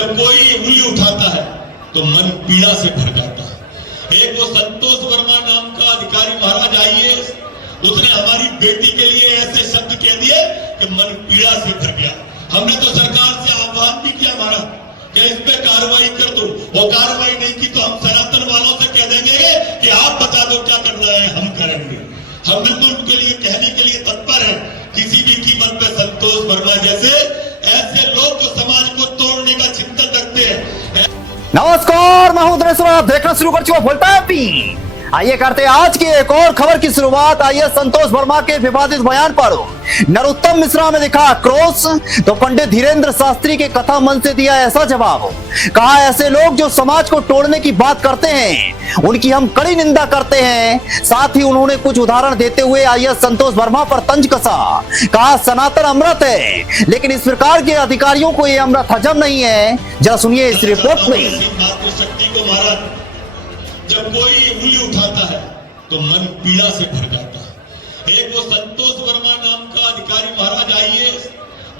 जब कोई उंगली उठाता है तो मन पीड़ा से भर जाता है। एक वो संतोष वर्मा नाम का अधिकारी महाराज आईएएस, उसने हमारी बेटी के लिए ऐसे शब्द कह दिए कि मन पीड़ा से भर गया। हमने तो सरकार से आह्वान भी किया हमारा कि इस पे कार्रवाई कर दो, वो कार्रवाई नहीं की तो हम सनातन वालों से कह देंगे कि आप बता दो क्या करना है, हम करेंगे। हम बिल्कुल उनके लिए कहने के लिए तत्पर है, किसी भी कीमत पे संतोष वर्मा जैसे ऐसे लोग जो समाज को तोड़ने का चिंतन रखते हैं। नमस्कार, मैं हूं दिनेश, आप देखना शुरू कर चुका बोलता है पी। आइए करते हैं आज की एक और खबर की शुरुआत। आइए संतोष वर्मा के विवादित बयान पर नरोत्तम मिश्रा में दिखा आक्रोश, तो पंडित धीरेन्द्र शास्त्री के कथा मंच से दिया ऐसा जवाब। कहा ऐसे लोग जो समाज को तोड़ने की बात करते हैं उनकी हम कड़ी निंदा करते हैं। साथ ही उन्होंने कुछ उदाहरण देते हुए आइए संतोष वर्मा पर तंज कसा। कहा सनातन अमृत है, लेकिन इस प्रकार के अधिकारियों को यह अमृत हजम नहीं है। जरा सुनिए इस रिपोर्ट में। जब कोई उंगली उठाता है तो मन पीड़ा से भर जाता है। एक वो संतोष वर्मा नाम का अधिकारी महाराज आईएएस,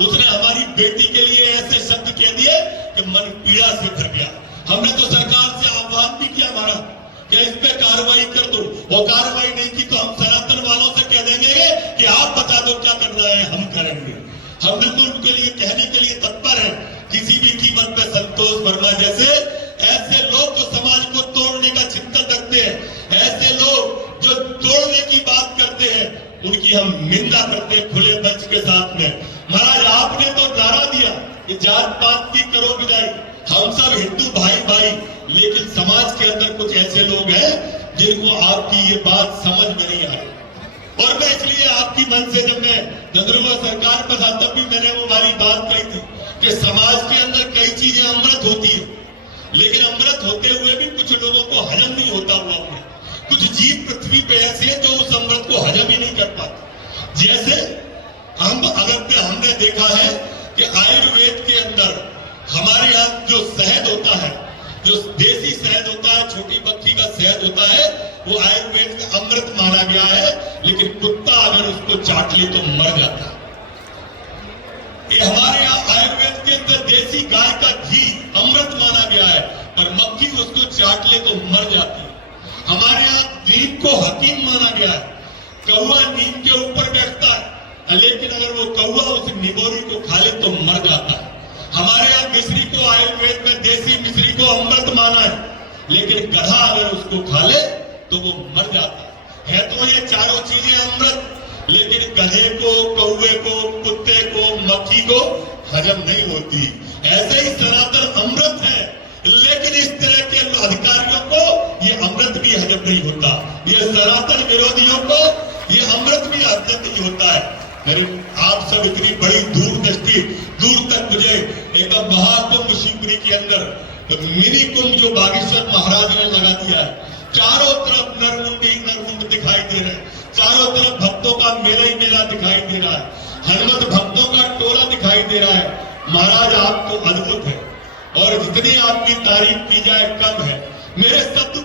उसने हमारी बेटी के लिए ऐसे शब्द कह दिए कि मन पीड़ा से भर गया। हमने तो सरकार से आह्वान भी किया हमारा कि इस पे कार्रवाई कर दो, वो कार्रवाई नहीं की तो हम सनातन वालों से कह देंगे कि आप बता दो क्या करना है, हम करेंगे। हम बिल्कुल उनके लिए कहने के लिए तत्पर है, किसी भी कीमत पे संतोष वर्मा जैसे ऐसे लोग जो समाज को तोड़ने का चिंतन रखते हैं, ऐसे लोग जो तोड़ने की बात करते हैं, उनकी हम निंदा करते हैं खुले मंच के साथ में। महाराज आपने तो नारा दिया कि जात पात की करो विदाई, हम सब हिंदू भाई भाई, लेकिन समाज के अंदर कुछ ऐसे लोग हैं जिनको आपकी ये बात समझ में नहीं आई। और मैं इसलिए आपकी मन से जब मैं नंदुरबार सरकार पर था तब भी मैंने वो वाली बात कही थी कि समाज के अंदर कई चीजें अमृत होती है, लेकिन अमृत होते हुए भी कुछ लोगों को हजम नहीं होता हुआ है। कुछ जीव पृथ्वी पे ऐसे हैं जो उस अमृत को हजम ही नहीं कर पाते। जैसे हमने देखा है कि आयुर्वेद के अंदर हमारे यहाँ जो शहद होता है, जो देसी शहद होता है, छोटी बच्ची का शहद होता है, वो आयुर्वेद का अमृत माना गया है। लेकिन कुत्ता अगर उसको चाट ले तो मर जाता है। ये हमारे यहाँ आयुर्वेद के अंदर देसी गाय का घी अमृत माना गया है, और मक्खी उसको चाट ले तो मर जाती है। हमारे यहाँ नीम को हकीम माना गया है। कौवा नीम के ऊपर बैठता है, लेकिन अगर वो कौवा उस निबोरी को खा ले तो मर जाता है। हमारे यहाँ मिश्री को आयुर्वेद में देसी मिश्री को अमृत माना है, लेकिन गधा अगर उसको खा ले तो वो मर जाता है। तो ये चारों चीजें अमृत, लेकिन गधे को, कौवे को, कुत्ते को, मक्खी को हजम नहीं होती। ऐसे ही सनातन अमृत है, लेकिन इस तरह के अधिकारियों को ये अमृत भी हजम नहीं होता। ये सनातन विरोधियों को ये अमृत भी हजम नहीं होता है। आप सब इतनी बड़ी दूरदृष्टि, दूर तक मुझे एक महाकुंभ शिवपुरी के अंदर मिनी कुंभ जो बागेश्वर महाराज ने लगा दिया है, चारों तरफ नरमुंड दिखाई दे रहे हैं, चारों तरफ भक्तों का मेला ही मेला दिखाई दे रहा है, हनुमत भक्तों का टोला दिखाई दे रहा है। महाराज आप तो अद्भुत है, और जितनी आपकी तारीफ की जाए कम है। मेरे शब्द